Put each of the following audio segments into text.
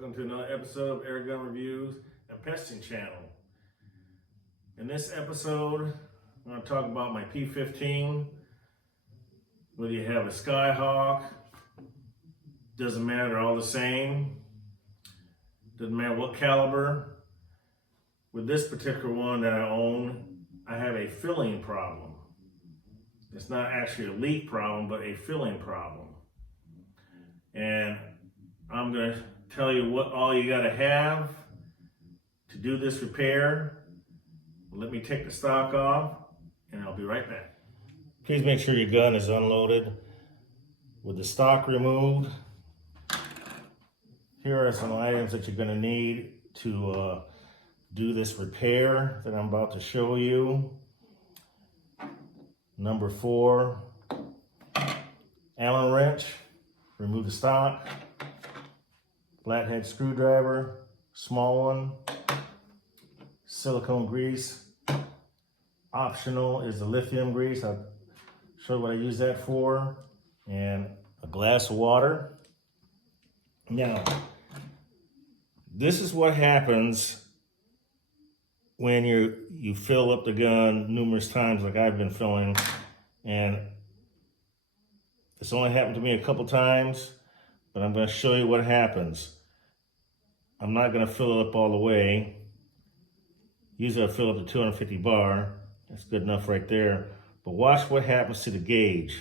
Welcome to another episode of Air Gun Reviews and Pesting Channel. In this episode, I'm going to talk about my P15. Whether you have a Skyhawk, doesn't matter, they're all the same. Doesn't matter what caliber. With this particular one that I own, I have a filling problem. It's not actually a leak problem, but a filling problem. And I'm going to tell you what all you got to have to do this repair. Let me take the stock off and I'll be right back. Please make sure your gun is unloaded with the stock removed. Here are some items that you're going to need to do this repair that I'm about to show you. Number 4, Allen wrench, remove the stock. Flathead screwdriver, small one. Silicone grease. Optional is the lithium grease. I'll show you what I use that for. And a glass of water. Now, this is what happens when you fill up the gun numerous times like I've been filling. And it's only happened to me a couple times, but I'm going to show you what happens. I'm not going to fill it up all the way. Usually I fill up to 250 bar. That's good enough right there. But watch what happens to the gauge.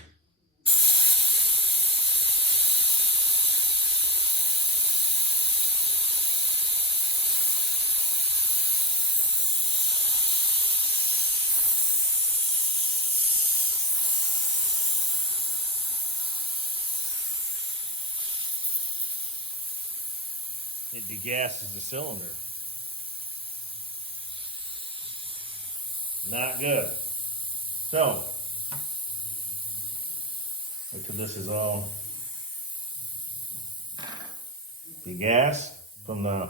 It degasses the cylinder. Not good. So, wait till this is all degassed from the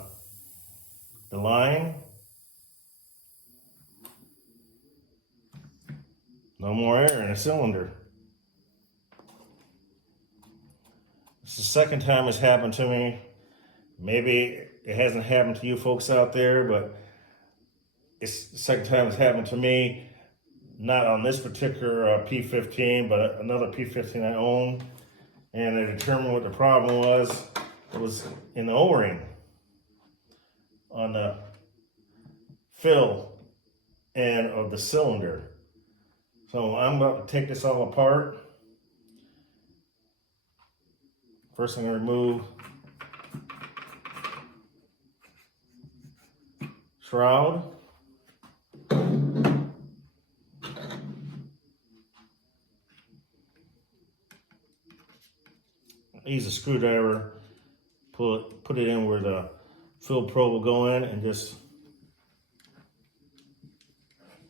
line. No more air in the cylinder. It's the second time it's happened to me. Maybe it hasn't happened to you folks out there, but it's the second time it's happened to me. Not on this particular P15, but another P15 I own. And I determined what the problem was. It was in the O-ring on the fill end of the cylinder. So I'm about to take this all apart. First I'm going to remove shroud. Use a screwdriver, put it in where the fill probe will go in, and just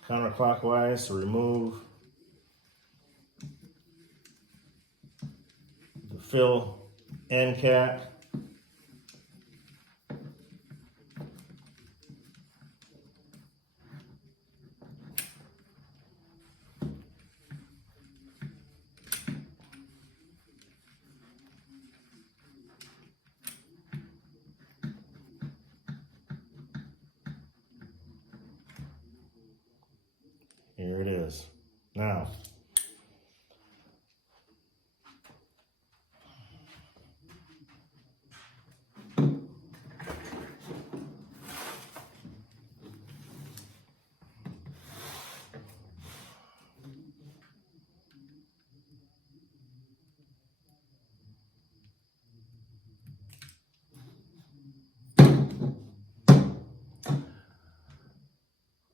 counterclockwise to remove the fill end cap. Here it is. Now,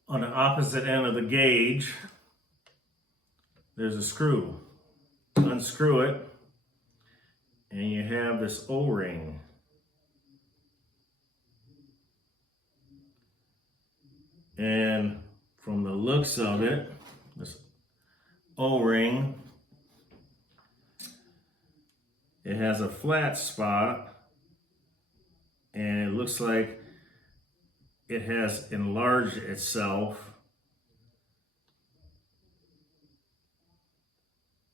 on the opposite end of the gauge, there's a screw. Unscrew it, and you have this O-ring. And from the looks of it, this O-ring, it has a flat spot, and it looks like it has enlarged itself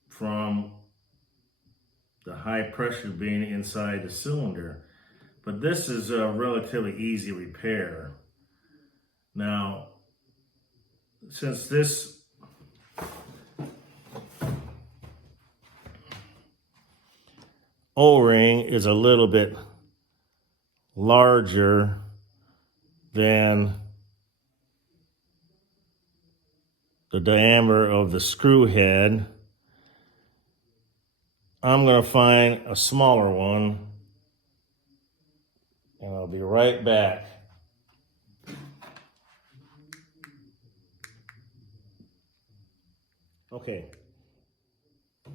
from the high pressure being inside the cylinder. But this is a relatively easy repair. Now, since this O-ring is a little bit larger than the diameter of the screw head, I'm going to find a smaller one, and I'll be right back. Okay.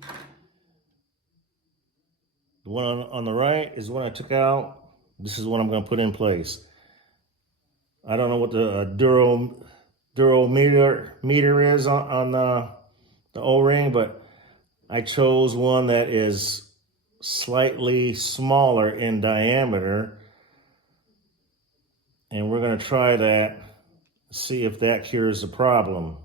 The one on the right is the one I took out. This is what I'm going to put in place. I don't know what the meter is on the O-ring, but I chose one that is slightly smaller in diameter, and we're going to try that, see if that cures the problem.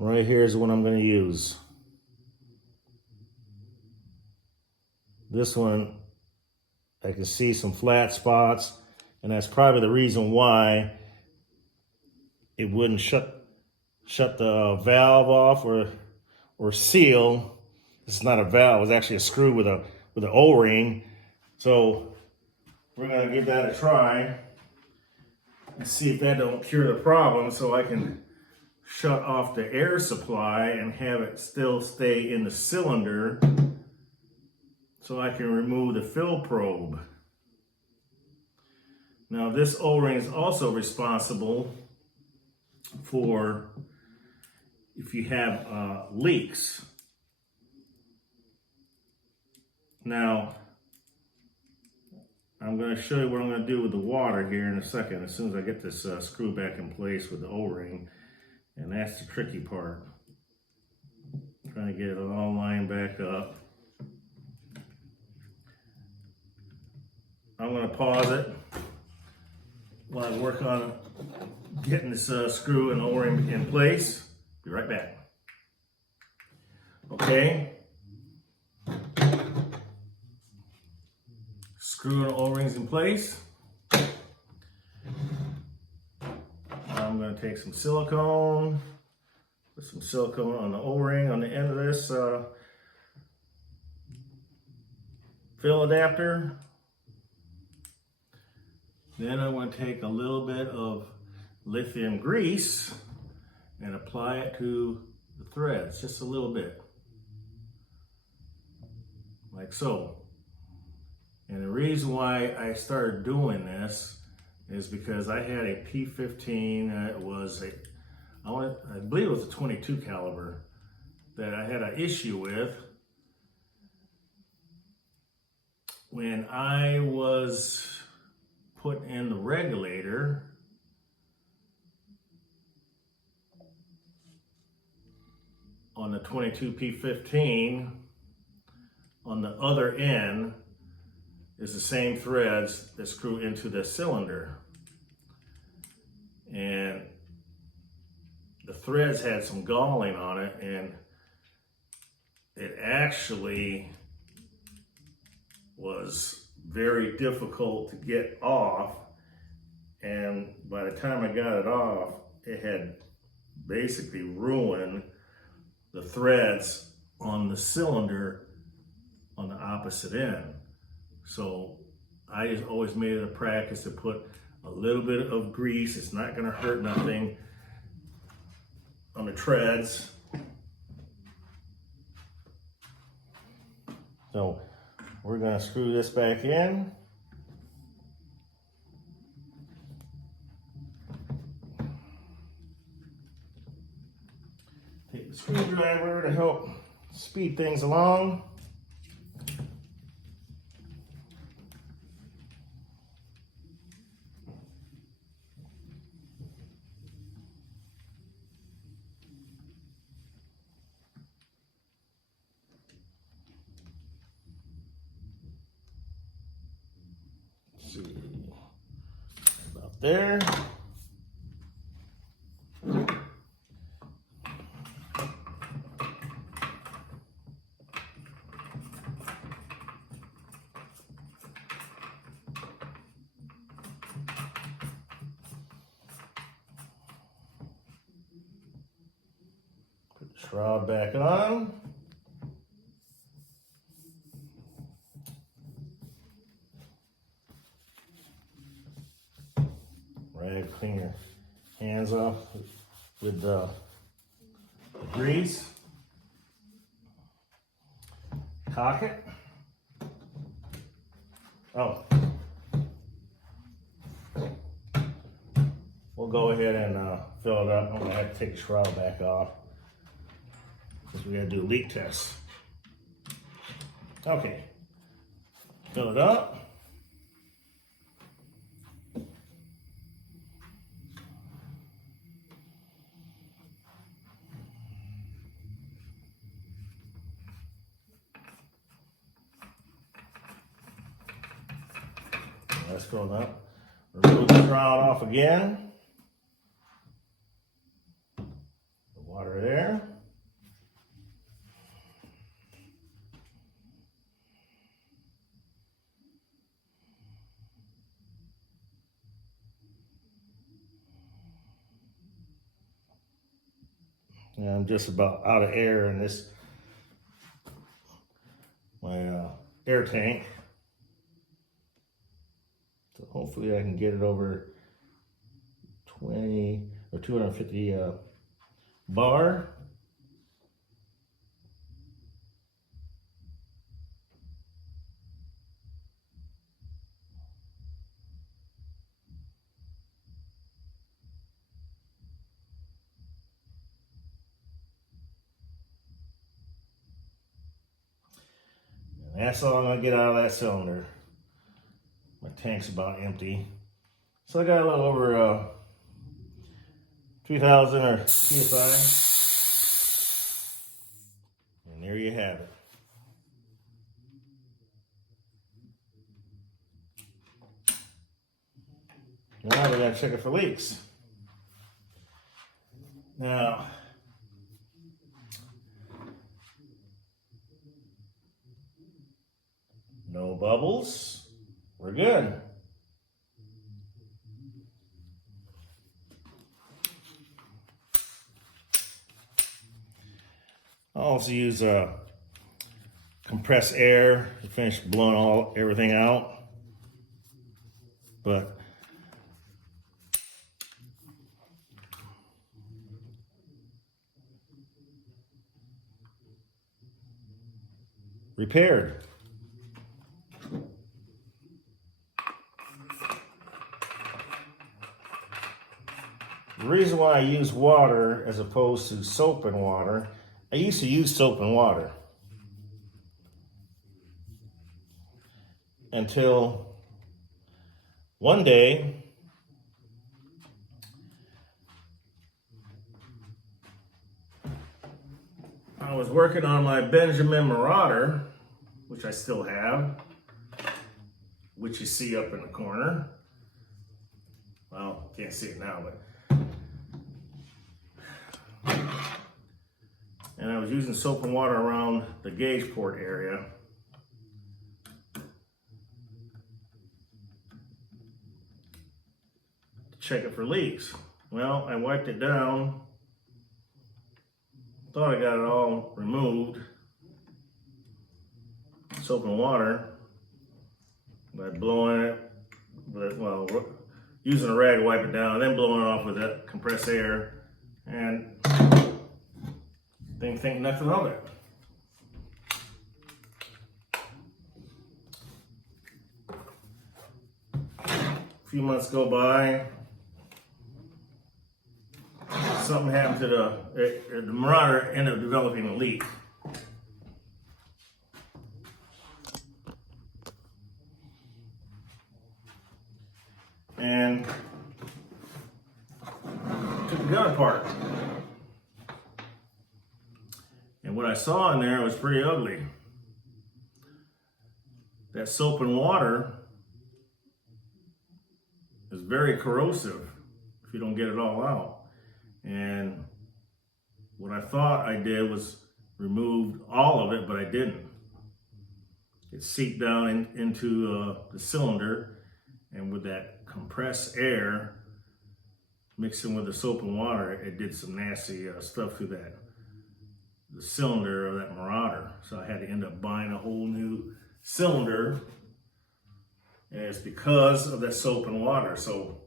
Right here is what I'm going to use. This one, I can see some flat spots, and that's probably the reason why it wouldn't shut the valve off or seal. It's not a valve; it's actually a screw with an O-ring. So we're going to give that a try and see if that don't cure the problem, so I can shut off the air supply and have it still stay in the cylinder, so I can remove the fill probe. Now this O-ring is also responsible for if you have leaks. Now I'm going to show you what I'm going to do with the water here in a second, as soon as I get this screw back in place with the O-ring. And that's the tricky part. Trying to get it all lined back up. I'm going to pause it while I work on getting this screw and O-ring in place. Be right back. Okay. Screw and O-rings in place. I'm going to take some silicone, put some silicone on the O-ring on the end of this fill adapter. Then I'm going to take a little bit of lithium grease and apply it to the threads, just a little bit, like so. And the reason why I started doing this is because I had a P15, it was I believe it was a 22 caliber that I had an issue with when I was putting in the regulator. On the 22 P15, on the other end is the same threads that screw into the cylinder. And the threads had some galling on it, and it actually was very difficult to get off. And by the time I got it off, it had basically ruined the threads on the cylinder on the opposite end. So I just always made it a practice to put a little bit of grease. It's not going to hurt nothing on the treads. So we're going to screw this back in. Take the screwdriver to help speed things along. there. Put the shroud back on. Rag, clean your hands off with the grease. Cock it. Oh. We'll go ahead and fill it up. I'm gonna have to take the shroud back off because we gotta do leak tests. Okay. Fill it up. That's filled up. Remove the shroud off again. The water there. And I'm just about out of air in this, my air tank. So hopefully I can get it over 20 or 250 bar. And that's all I'm gonna get out of that cylinder. My tank's about empty. So I got a little over 3,000 or PSI. And there you have it. Now we're gonna check it for leaks. Now, no bubbles. We're good. I'll also use compressed air to finish blowing everything out. But repaired. The reason why I use water as opposed to soap and water, I used to use soap and water until one day I was working on my Benjamin Marauder, which I still have, which you see up in the corner. Well, can't see it now, but and I was using soap and water around the gauge port area. To check it for leaks. Well, I wiped it down. Thought I got it all removed. Soap and water. By blowing it, using a rag to wipe it down, and then blowing it off with that compressed air. And didn't think nothing of it. A few months go by, something happened to the Marauder ended up developing a leak. And took the gun apart. And what I saw in there was pretty ugly. That soap and water is very corrosive if you don't get it all out. And what I thought I did was remove all of it, but I didn't. It seeped down into the cylinder, and with that compressed air mixing with the soap and water, it did some nasty stuff to the cylinder of that Marauder. So I had to end up buying a whole new cylinder, and it's because of that soap and water. So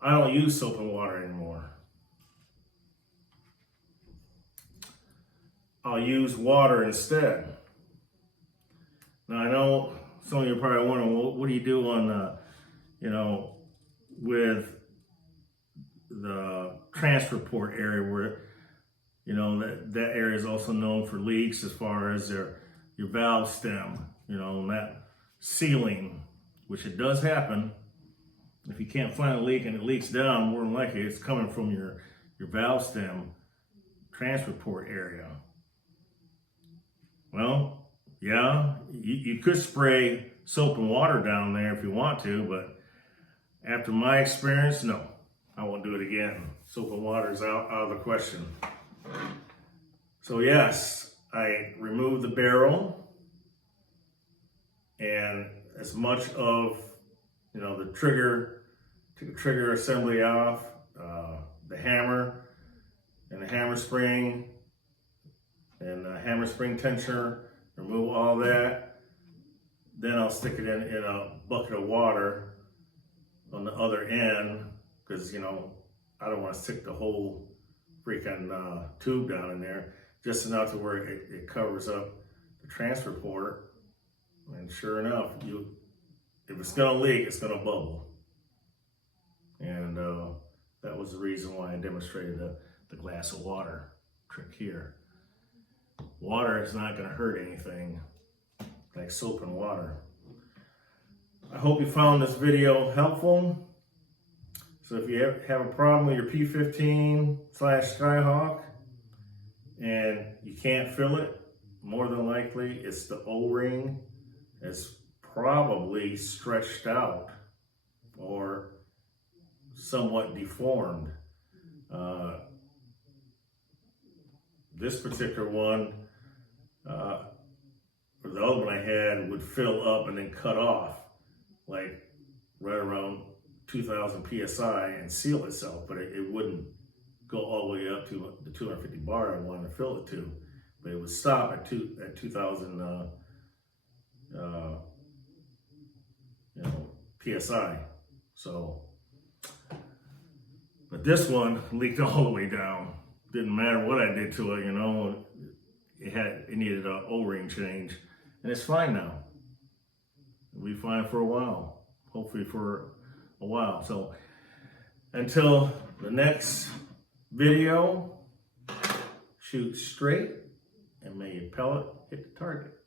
I don't use soap and water anymore. I'll use water instead. Now I know some of you are probably wondering, well, what do you do on, with the transfer port area where, that area is also known for leaks as far as your valve stem, and that sealing, which it does happen. If you can't find a leak and it leaks down, more than likely it's coming from your valve stem transfer port area. Well, yeah, you could spray soap and water down there if you want to, but after my experience, no, I won't do it again. Soap and water is out of the question. So yes, I removed the barrel and as much of, the trigger assembly off, the hammer and the hammer spring and the hammer spring tensioner, remove all that. Then I'll stick it in a bucket of water on the other end, because I don't want to stick the whole freaking tube down in there, just enough to where it covers up the transfer port. And sure enough, if it's gonna leak, it's gonna bubble. And that was the reason why I demonstrated the glass of water trick here. Water is not gonna hurt anything like soap and water. I hope you found this video helpful. So if you have a problem with your P15/Skyhawk and you can't fill it, more than likely it's the O-ring. It's probably stretched out or somewhat deformed. This particular one, or the other one I had, would fill up and then cut off, like right around 2,000 PSI and seal itself, but it wouldn't go all the way up to the 250 bar I wanted to fill it to. But it would stop at 2,000 PSI. So, but this one leaked all the way down. Didn't matter what I did to it, it needed an O-ring change, and it's fine now. It'll be fine for a while, hopefully for a while. So until the next video, shoot straight and may your pellet hit the target.